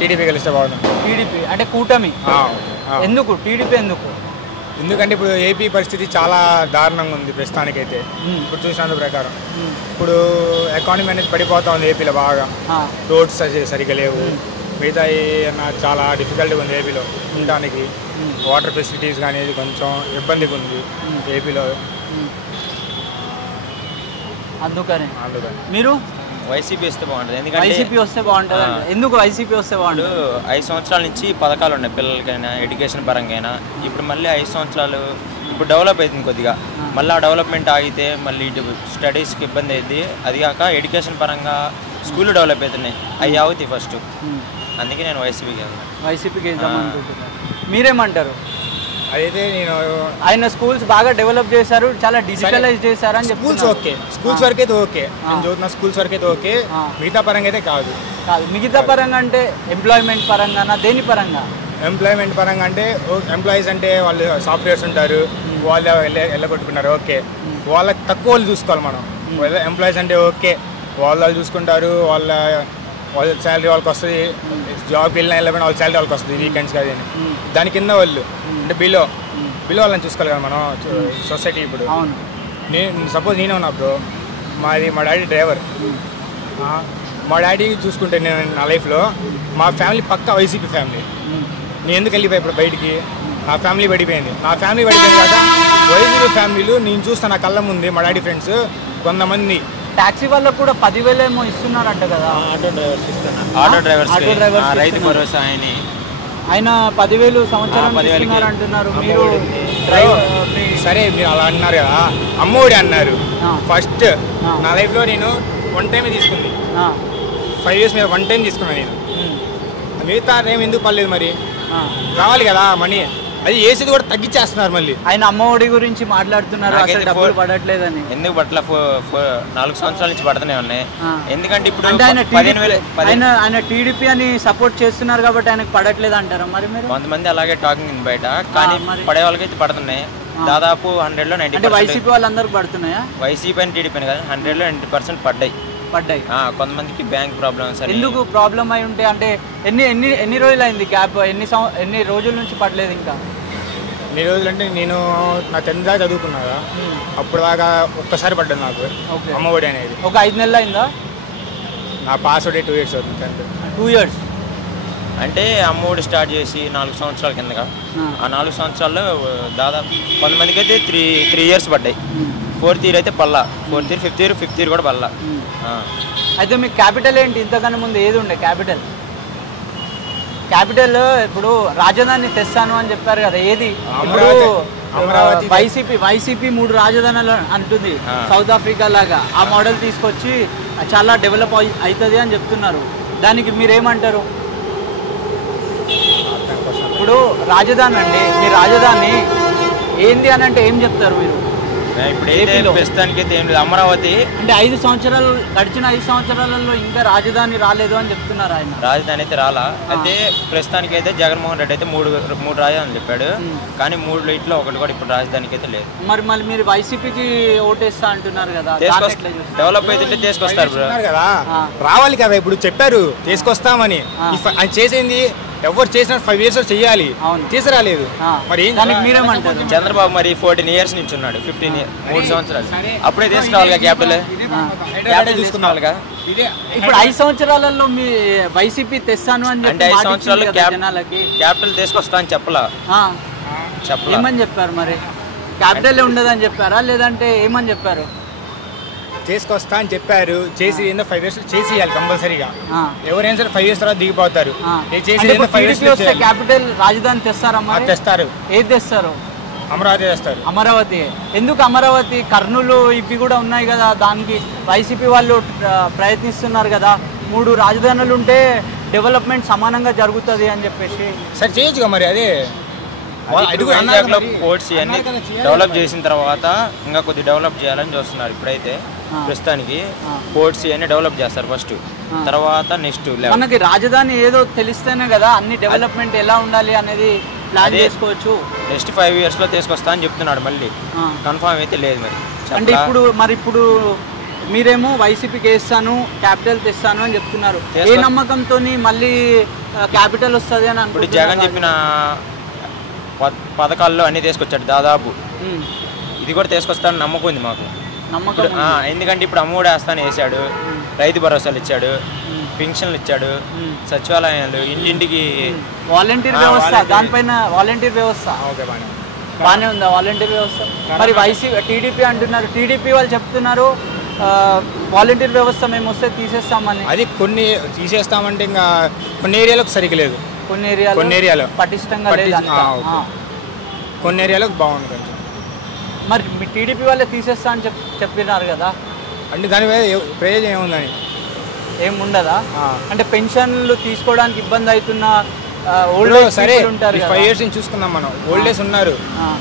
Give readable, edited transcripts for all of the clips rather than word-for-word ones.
TDP గెలిస్తే బాగుంటుంది. TDP అంటే కూటమి. ఎందుకు టీడీపీ ఎందుకు? ఎందుకంటే ఇప్పుడు ఏపీ పరిస్థితి చాలా దారుణంగా ఉంది ప్రస్తుతానికైతే. ఇప్పుడు చూసినందు ప్రకారం ఇప్పుడు ఎకానమీ అనేది పడిపోతా ఉంది ఏపీలో బాగా. రోడ్స్ సరిగ్గా లేవు, మిగతా చాలా డిఫికల్ట్గా ఉంది ఏపీలో ఉండడానికి. వాటర్ ఫెసిలిటీస్ కానీ కొంచెం ఇబ్బందిగా ఉంది ఏపీలో. అందుకని మీరు వైసీపీ వస్తే బాగుంటుంది. ఎందుకంటే వైసీపీ వస్తే బాగుంటుంది. ఎందుకు వైసీపీ వస్తే బాగుంటుంది? 5 సంవత్సరాల నుంచి పథకాలు ఉన్నాయి పిల్లలకైనా, ఎడ్యుకేషన్ పరంగా అయినా. ఇప్పుడు మళ్ళీ 5 సంవత్సరాలు ఇప్పుడు డెవలప్ అవుతుంది కొద్దిగా. మళ్ళీ ఆ డెవలప్మెంట్ ఆగితే మళ్ళీ ఇటు స్టడీస్కి ఇబ్బంది అవుతుంది. అది కాక ఎడ్యుకేషన్ పరంగా స్కూళ్ళు డెవలప్ అవుతున్నాయి, అవి అవుతాయి ఫస్ట్. అందుకే నేను వైసీపీకి వేద్దాం అనుకుంటున్నాను. మీరేమంటారు? అయితే నేను ఆయన స్కూల్స్ బాగా డెవలప్ చేశారు, చాలా డిజిటలైజ్ చేశారు అని స్కూల్స్ ఓకే, స్కూల్స్ వరకు అయితే ఓకే, నేను చదువుతున్న స్కూల్స్ వరకు అయితే ఓకే. మిగతా పరంగా అయితే కాదు. మిగతా పరంగా అంటే ఎంప్లాయ్మెంట్ పరంగా దేని పరంగా? ఎంప్లాయ్మెంట్ పరంగా అంటే ఎంప్లాయీస్ అంటే వాళ్ళు సాఫ్ట్వేర్స్ ఉంటారు, వాళ్ళు వెళ్ళగొట్టుకున్నారు ఓకే. వాళ్ళకి తక్కువ వాళ్ళు చూసుకోవాలి మనం. ఎంప్లాయీస్ అంటే ఓకే, వాళ్ళు చూసుకుంటారు, వాళ్ళ శాలరీ వాళ్ళకి వస్తుంది. జాబ్కి వెళ్ళిపోయినా వాళ్ళ శాలరీ వాళ్ళకి వస్తుంది వీకెండ్స్ కాదు అని. దాని కింద వాళ్ళు అంటే బిలో వాళ్ళని చూసుకోవాలి కదా మనం సొసైటీ. ఇప్పుడు సపోజ్ నేనే ఉన్నా బ్రో, మా డాడీ డ్రైవర్. మా డాడీ చూసుకుంటే నేను నా లైఫ్లో మా ఫ్యామిలీ పక్కా వైసీపీ ఫ్యామిలీ. నేను ఎందుకు వెళ్ళిపోయి ఇప్పుడు బయటికి, నా ఫ్యామిలీ పడిపోయింది. నా ఫ్యామిలీ పడిపోయింది కాక వైసీపీ ఫ్యామిలీలు నేను చూస్తాను నా కళ్ళ ముందే. మా డాడీ ఫ్రెండ్స్ కొంతమంది టాక్సీ వాళ్ళకు కూడా 10,000 ఏమో ఇస్తున్నారంట కదా. ఆటో డ్రైవర్స్ రైతు భరోసా ఆయన 10,000 సంవత్సరం అంటున్నారు. మీరు సరే మీరు అలా అన్నారు కదా, అమ్మఒడి అన్నారు. ఫస్ట్ నా లైఫ్లో నేను 1 టైమే తీసుకుంది. 5 years మీద 1 time తీసుకున్నాను నేను. మిగతా టైం ఎందుకు పర్లేదు మరి? రావాలి కదా మనీ. అది ఏసీది కూడా తగ్గించేస్తున్నారు మళ్ళీ. ఆయన అమ్మఒడి గురించి మాట్లాడుతున్నారు, డబ్బులు పడట్లేదని. ఎందుకు పట్ల 4 సంవత్సరాల నుంచి పడుతూనే ఉన్నాయి. ఎందుకంటే ఇప్పుడు ఆయన టీడీపీ అని సపోర్ట్ చేస్తున్నారు కాబట్టి ఆయనకు పడట్లేదు అంటారా మరి? మీరు కొంతమంది అలాగే టాకింగ్ బయట, కానీ పడే వాళ్ళకైతే పడుతున్నాయి. దాదాపు 100లో 90%. వైసీపీ వాళ్ళందరూ పడుతున్నాయా? వైసీపీ అని టీడీపీ అని కాదు, 100లో 90% పడ్డాయి. కొంతమందికి బ్యాంక్ ప్రాబ్లమ్స్. ఎందుకు ప్రాబ్లం అయి ఉంటే అంటే ఎన్ని రోజులు అయింది గ్యాప్? ఎన్ని రోజుల నుంచి పడలేదు? ఇంకా ఎన్ని రోజులు అంటే నేను నా 10th దాకా చదువుకున్నా కదా, అప్పుడు దాకా ఒక్కసారి పడ్డాను నాకు అమ్మఒడి అనేది. ఒక 5 నెలలు అయిందా? నా పాస్ అవుట్ 2 years అవుతుంది. 2 years అంటే అమ్మఒడి స్టార్ట్ చేసి 4 సంవత్సరాల కిందగా. ఆ 4 సంవత్సరాల్లో దాదాపు కొంతమందికి అయితే 3 years పడ్డాయి. 4th year అయితే Palla, 4th year 5th year కూడా పల్లా. అయితే మీకు క్యాపిటల్ ఏంటి? ఇంతకన్నా ముందు ఏది ఉండే క్యాపిటల్? ఇప్పుడు రాజధాని తెస్తాను అని చెప్పారు కదా, ఏది? వైసీపీ 3 రాజధానులు అంటుంది, సౌత్ ఆఫ్రికా లాగా. ఆ మోడల్ తీసుకొచ్చి చాలా డెవలప్ అవుతుంది అని చెప్తున్నారు. దానికి మీరేమంటారు? ఇప్పుడు రాజధాని అండి, మీ రాజధాని ఏంది అని అంటే ఏం చెప్తారు మీరు? ఇప్పుడు ప్రస్తుతానికి అయితే ఏం లేదు. అమరావతి అంటే 5 సంవత్సరాలు గడిచిన 5 సంవత్సరాలలో ఇంకా రాజధాని రాలేదు అని చెప్తున్నారు ఆయన. రాజధాని అయితే రాలా. అయితే ప్రస్తుతానికి అయితే జగన్మోహన్ రెడ్డి అయితే మూడు రాజధానులు చెప్పాడు, కానీ 3 ఇట్లో ఒకటి కూడా ఇప్పుడు రాజధానికి అయితే లేదు. మరి మీరు వైసీపీకి ఓటేస్తా అంటున్నారు కదా, డెవలప్ అయితే తీసుకొస్తారు కదా, రావాలి కదా. ఇప్పుడు చెప్పారు తీసుకొస్తామని, ఆయన చేసింది ఎవరు చేసిన 5 years చేయాలి, తీసుకురాలేదు. మరి మీరేమంటారు? చంద్రబాబు మరి 14 years నుంచి ఉన్నాడు, 3 సంవత్సరాలు అప్పుడే తీసుకురావాలి. క్యాపిటల్ తీసుకున్నావాలి కదా. ఇప్పుడు 5 సంవత్సరాలలో మీ వైసీపీ తెస్తాను అని అంటే 5 సంవత్సరాలు క్యాపిటల్ తీసుకొస్తా అని చెప్పలేదు. ఏమని చెప్పారు మరి? క్యాపిటల్ ఉండదని చెప్పారా లేదంటే ఏమని చెప్పారు? చేసుకొస్తా అని చెప్పారు. చేసి 5 years చేసేయాలి కంపల్సరీగా. ఎవరైనా సరే 5 years తర్వాత దిగిపోతారు. క్యాపిటల్ రాజధాని తెస్తారమ్మా? తెస్తారు. ఏది తెస్తారు? అమరావతి తెస్తారు. అమరావతి ఎందుకు? అమరావతి కర్నూలు ఇవి కూడా ఉన్నాయి కదా, దానికి వైసీపీ వాళ్ళు ప్రయత్నిస్తున్నారు కదా. 3 రాజధానులు ఉంటే డెవలప్మెంట్ సమానంగా జరుగుతుంది అని చెప్పేసి. సరే చేయొచ్చుగా మరి. అదే పోర్ట్స్ ఇవన్నీ డెవలప్ చేసిన తర్వాత ఇంకా కొద్ది డెవలప్ చేయాలని చూస్తున్నారు. ఇప్పుడైతే ప్రస్తుతానికి పోర్ట్స్ ఇవన్నీ డెవలప్ చేస్తారు ఫస్ట్, తర్వాత నెక్స్ట్ మనకి రాజధాని ఏదో తెలిస్తేనే కదా అన్ని డెవలప్మెంట్ ఎలా ఉండాలి అనేది ప్లాన్ చేసుకోవచ్చు. నెక్స్ట్ 5 years లో తీసుకొస్తా అని చెప్తున్నాడు. మళ్ళీ కన్ఫర్మ్ అయితే లేదు మరి. అంటే ఇప్పుడు మీరేమో వైసీపీకి వేస్తాను క్యాపిటల్ తెస్తాను అని చెప్తున్నారు. ఏ నమ్మకంతో మళ్ళీ క్యాపిటల్ వస్తుంది అని ఇప్పుడు జగన్ చెప్పిన పథకాల్లో అన్నీ తీసుకొచ్చాడు దాదాపు. ఇది కూడా తీసుకొస్తాడని నమ్మకం ఉంది మాకు. ఎందుకంటే ఇప్పుడు అమ్మఒడి వేస్తాను వేసాడు, రైతు భరోసాలు ఇచ్చాడు, పెన్షన్లు ఇచ్చాడు, సచివాలయాలు, ఇంటింటికి వాలంటీర్ వ్యవస్థ, దానిపైన వాలంటీర్ వ్యవస్థ బాగానే ఉందా వాలంటీర్ వ్యవస్థ? మరి టీడీపీ అంటున్నారు, టీడీపీ వాళ్ళు చెప్తున్నారు వాలంటీర్ వ్యవస్థ మేము వస్తే తీసేస్తామని. అది కొన్ని తీసేస్తామంటే ఇంకా కొన్ని ఏరియాలకు సరిగ్గా లేదు, కొన్ని ఏరియాలో పటిష్టంగా లేదు, కొన్ని ఏరియాలకు బాగుంది కొంచెం. మరి మీ టీడీపీ వాళ్ళే తీసేస్తా అని చెప్పినారు కదా, అంటే దాని మీద ప్రయోజనం ఏముందని ఏముండదా? అంటే పెన్షన్లు తీసుకోవడానికి ఇబ్బంది అవుతున్న సరే 5 years నుంచి చూసుకుందాం మనం. ఓల్డ్ ఏజ్ ఉన్నారు,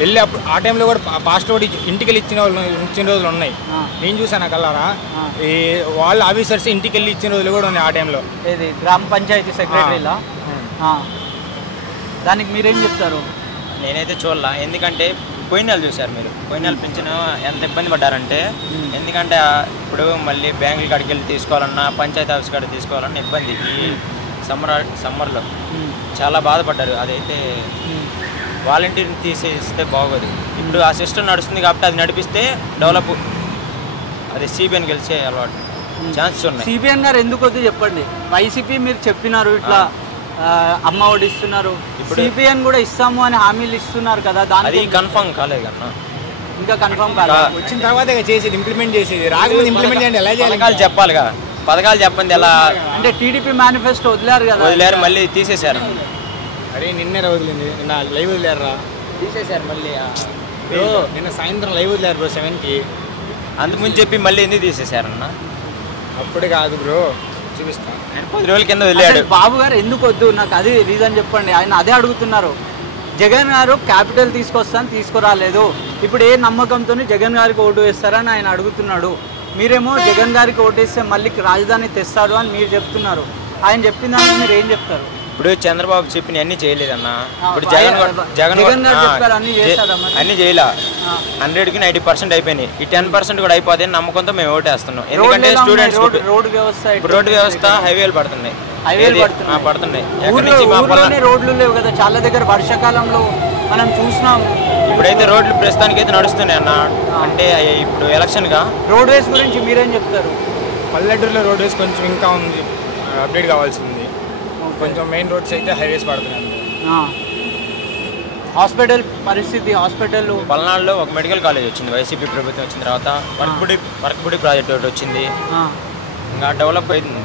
వెళ్ళి అప్పుడు ఆ టైంలో కూడా పాస్ట్ రోడ్ ఇంటికి వెళ్ళి ఇచ్చిన రోజులు ఉన్నాయి. నేను చూసాను కల్లారా, ఈ వాళ్ళ ఆఫీసర్స్ ఇంటికి వెళ్ళి ఇచ్చిన రోజులు కూడా ఉన్నాయి ఆ టైంలో. ఇది గ్రామ పంచాయతీ సెక్రటరీలా? దానికి మీరేం చెప్తారు? నేనైతే చూడాల, ఎందుకంటే పోయిన నెల చూశారు మీరు, పోయిన నెల పెంచిన ఎంత ఇబ్బంది పడ్డారంటే, ఎందుకంటే ఇప్పుడు మళ్ళీ బ్యాంకుల కాడికి వెళ్ళి తీసుకోవాలన్నా, పంచాయతీ ఆఫీస్ కాడికి తీసుకోవాలన్నా ఇబ్బంది. ఈ సమ్మర్లో చాలా బాధపడ్డారు. అదైతే వాలంటీర్ని తీసేస్తే బాగోదు. ఇప్పుడు ఆ సిస్టమ్ నడుస్తుంది కాబట్టి అది నడిపిస్తే డెవలప్, అది సిబిఎన్ గెలిచే అలవాటు ఛాన్సెస్ ఉన్నాయి. సిబిఎన్ గారు ఎందుకు వద్దు చెప్పండి? వైసీపీ మీరు చెప్పినారు ఇట్లా అమ్మ ఒడి ఇస్తున్నారు, సిబిఎన్ కూడా ఇస్తాము అని హామీలు ఇస్తున్నారు కదా, అది కన్ఫర్మ్ కాలేదు కన్నా, ఇంకా కన్ఫర్మ్ కాలేదు. వచ్చిన తర్వాత చేసేది ఇంప్లిమెంట్ చేసేది, రాకపోతే ఇంప్లిమెంట్ చేయండి ఎలా చేయాలి చెప్పాలిగా, పథకాలు చెప్పండి ఎలా. అంటే టీడీపీ మేనిఫెస్టో వదిలేరు కదా, వదిలేరు మళ్ళీ తీసేశారు. అరే నిన్నే వదిలింది, నిన్న లైవ్ వదిలేరు, తీసేశారు మళ్ళీ. నిన్న సాయంత్రం లైవ్ వదిలేరు బ్రో 7కి. అందుముందు చెప్పి మళ్ళీ ఎందుకు తీసేశారన్న? అప్పుడే కాదు బ్రో, చూపిస్తాను. 10 రోజుల కింద వదిలేడు. బాబు గారు ఎందుకు వద్దు నాకు అది రీజన్ చెప్పండి. ఆయన అదే అడుగుతున్నారు. జగన్ గారు క్యాపిటల్ తీసుకొస్తాను తీసుకురాలేదు, ఇప్పుడు ఏ నమ్మకంతో జగన్ గారికి ఓటు వేస్తారని ఆయన అడుగుతున్నాడు. మీరేమో జగన్ గారికి ఓటేస్తే మళ్ళీ రాజధాని తెస్తాడు అని మీరు చెప్తున్నారు. ఆయన చెప్పిన దానికి మీరు ఏం చెప్తారు? ఇప్పుడు చంద్రబాబు చెప్పిన అన్ని చేయలేదన్న. ఇప్పుడు జగన్ అన్ని చేయలే, 100కి 90% అయిపోయినాయి. ఈ 10% కూడా అయిపోతే నమ్మకంతో మేము ఓటేస్తున్నాం. ఎందుకంటే స్టూడెంట్స్ రోడ్డు వ్యవస్థ హైవేలు పడుతున్నాయి, పడుతున్నాయి. రోడ్లు లేవు కదా చాలా దగ్గర, వర్షాకాలంలో మనం చూసినాం. ఇప్పుడైతే రోడ్లు ప్రస్తుతానికి అయితే నడుస్తున్నాయి అన్న. అంటే ఇప్పుడు ఎలక్షన్గా రోడ్ వేస్ గురించి మీరేం చెప్తారు? పల్లెటూరులో రోడ్ వేస్ కొంచెం ఇంకా ఉంది, అప్డేట్ కావాల్సింది. కొంచెం మెయిన్ రోడ్స్ అయితే హైవేస్ పడుతున్నాయి. హాస్పిటల్ పరిస్థితి, హాస్పిటల్ పల్నాడులో ఒక మెడికల్ కాలేజ్ వచ్చింది వైసీపీ ప్రభుత్వం వచ్చిన తర్వాత. వర్క్బుడి ప్రాజెక్ట్ ఒకటి వచ్చింది, ఇంకా డెవలప్ అయింది.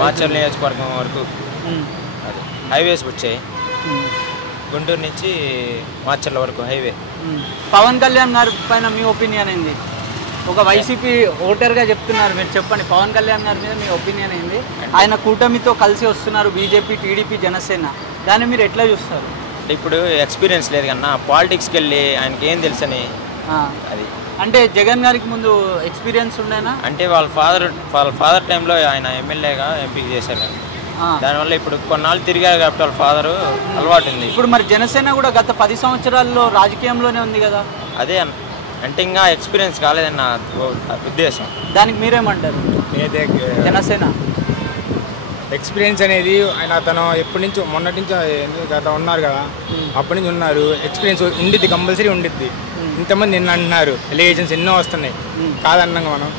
మాచర్ల నియోజకవర్గం వరకు అది హైవేస్ వచ్చాయి. గుంటూరు నుంచి మాచర్ల వరకు హైవే. పవన్ కళ్యాణ్ గారి పైన మీ ఒపీనియన్ ఏంది? ఒక వైసీపీ ఓటర్గా చెప్తున్నారు, మీరు చెప్పండి. పవన్ కళ్యాణ్ గారి మీద మీ ఒపీనియన్ ఏంది? ఆయన కూటమితో కలిసి వస్తున్నారు, బీజేపీ, టీడీపీ, జనసేన. దాన్ని మీరు ఎట్లా చూస్తారు? ఇప్పుడు ఎక్స్పీరియన్స్ లేదు కన్నా, పాలిటిక్స్కి వెళ్ళి ఆయనకి ఏం తెలుసని. అది అంటే జగన్ గారికి ముందు ఎక్స్పీరియన్స్ ఉండేనా? అంటే వాళ్ళ ఫాదర్ టైంలో ఆయన ఎమ్మెల్యేగా ఎంపీ చేశారు. దానివల్ల ఇప్పుడు కొన్నాళ్ళు తిరిగారు కాబట్టి వాళ్ళ ఫాదరు అలవాటు ఉంది. ఇప్పుడు మరి జనసేన కూడా గత 10 సంవత్సరాల్లో రాజకీయంలోనే ఉంది కదా. అదే అంటే ఇంకా ఎక్స్పీరియన్స్ కాలేదని నా ఉద్దేశం. దానికి మీరేమంటారు? జనసేన ఎక్స్పీరియన్స్ అనేది ఆయన తను ఎప్పటి నుంచో మొన్నటి నుంచి గత ఉన్నారు కదా, అప్పటి నుంచి ఉన్నారు. ఎక్స్పీరియన్స్ ఉండిద్ది, కంపల్సరీ ఉండిద్ది. ఇంతమంది నిన్న అంటున్నారు, ఎలిగేషన్స్ ఎన్నో వస్తున్నాయి, కాదన్నాక మనం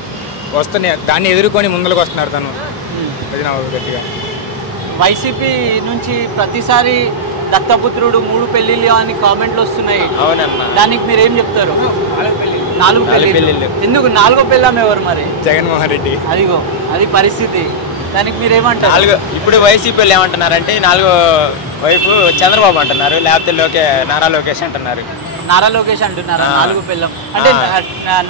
వస్తున్నాయి, దాన్ని ఎదుర్కొని ముందుకు వస్తున్నారు తను. అది నా గట్టిగా. వైసీపీ నుంచి ప్రతిసారి దత్తపుత్రుడు 3 పెళ్లిళ్ళు అని కామెంట్లు వస్తున్నాయి. అవునన్నా, దానికి మీరు ఏం చెప్తారు? 4 పెళ్లిళ్ళు ఎందుకు? 4వ పెళ్ళాం ఎవరు మరి? జగన్మోహన్ రెడ్డి. అదిగో అది పరిస్థితి. దానికి మీరు ఏమంటారు? ఇప్పుడు వైసీపీలు ఏమంటున్నారంటే 4వ వైపు చంద్రబాబు అంటున్నారు, లేకపోతే నారా లోకేష్ అంటున్నారు. నారా లోకేష్ అంటున్నారు 4 పెళ్ళం అంటే.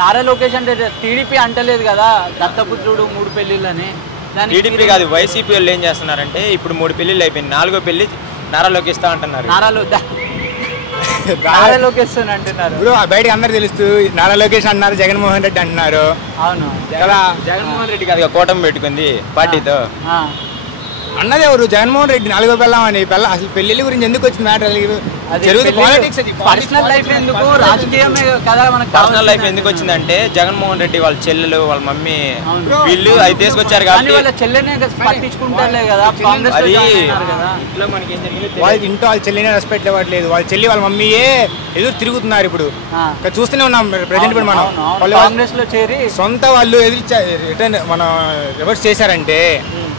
నారా లోకేష్ అంటే టీడీపీ అంటలేదు కదా దత్తపుత్రుడు 3 పెళ్లిళ్ళు అని. టీడీపీ కాదు, వైసీపీ వాళ్ళు ఏం చేస్తున్నారంటే ఇప్పుడు 3 పెళ్లిళ్ళు అయిపోయింది, 4వ పెళ్లి నారా లోకేష్ అంటున్నారు. నారా లోకేష్ అంటున్నారు. ఇప్పుడు బయటకి అందరు తెలుస్తూ నారా లోకేష్ అంటున్నారు, జగన్మోహన్ రెడ్డి అంటున్నారు. అవును కదా, జగన్మోహన్ రెడ్డి కాదు కూటమి పెట్టుకుంది పార్టీతో. అన్నది ఎవరు? జగన్మోహన్ రెడ్డి 4వ పెళ్ళం అని అసలు పెళ్లి గురించి ఎందుకు వచ్చింది మ్యాటర్? పాలిటిక్స్ పర్సనల్ లైఫ్ ఎందుకు, రాజకీయమే కదా మనకు. పర్సనల్ లైఫ్ ఎందుకు వచ్చిందంటే జగన్మోహన్ రెడ్డి వాళ్ళ చెల్లెలు వాళ్ళ మమ్మీ వీళ్ళు అది తీసుకొచ్చారు కాబట్టి వాళ్ళ చెల్లెనే పట్టించుకుంటారులే కదా. కాంగ్రెస్ అది ఇంట్లో మనకి ఏం జరిగింది వాళ్ళ ఇంట్లో వాళ్ళ చెల్లినే రెస్పెక్ట్ ఇవ్వట్లేదు. వాళ్ళ చెల్లి వాళ్ళ మమ్మీయే ఎదురు తిరుగుతున్నారు. ఇప్పుడు చూస్తూనే ఉన్నాం ప్రెసెంట్. ఇప్పుడు మనం కాంగ్రెస్ లో చేరి సొంత వాళ్ళు రిటర్న్ మనం రివర్స్ చేశారంటే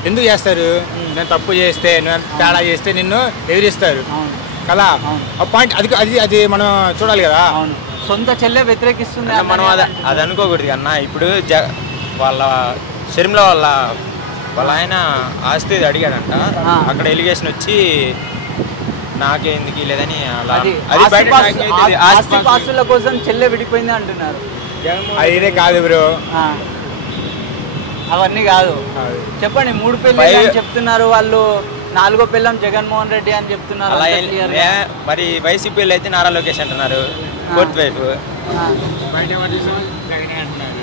ఎందుకు చేస్తారు? నేను తప్పు చేస్తే, నేను తేడా చేస్తే నిన్ను ఎదిరిస్తారు కదా. ఆ పాయింట్ అది అది అది మనం చూడాలి కదా. సొంత చెల్లె వ్యతిరేకిస్తుంది మనం అది అనుకోకూడదు అన్న. ఇప్పుడు వాళ్ళ షర్మిల వాళ్ళ ఆయన ఆస్తి అడిగాడంట. అక్కడ ఎలిగేషన్ వచ్చి నాకేందుకు లేదని ఆస్తుల కోసం చెల్లె విడిపోయింది అంటున్నారు. అదే కాదు బ్రో, అవన్నీ కాదు. చెప్పండి, 3 పెళ్ళి అని చెప్తున్నారు వాళ్ళు, 4వ పెళ్ళం జగన్మోహన్ రెడ్డి అని చెప్తున్నారు. మరి వైసీపీలో అయితే నారా లోకేష్ అంటున్నారు 4th వైఫ్. బయట అంటున్నారు.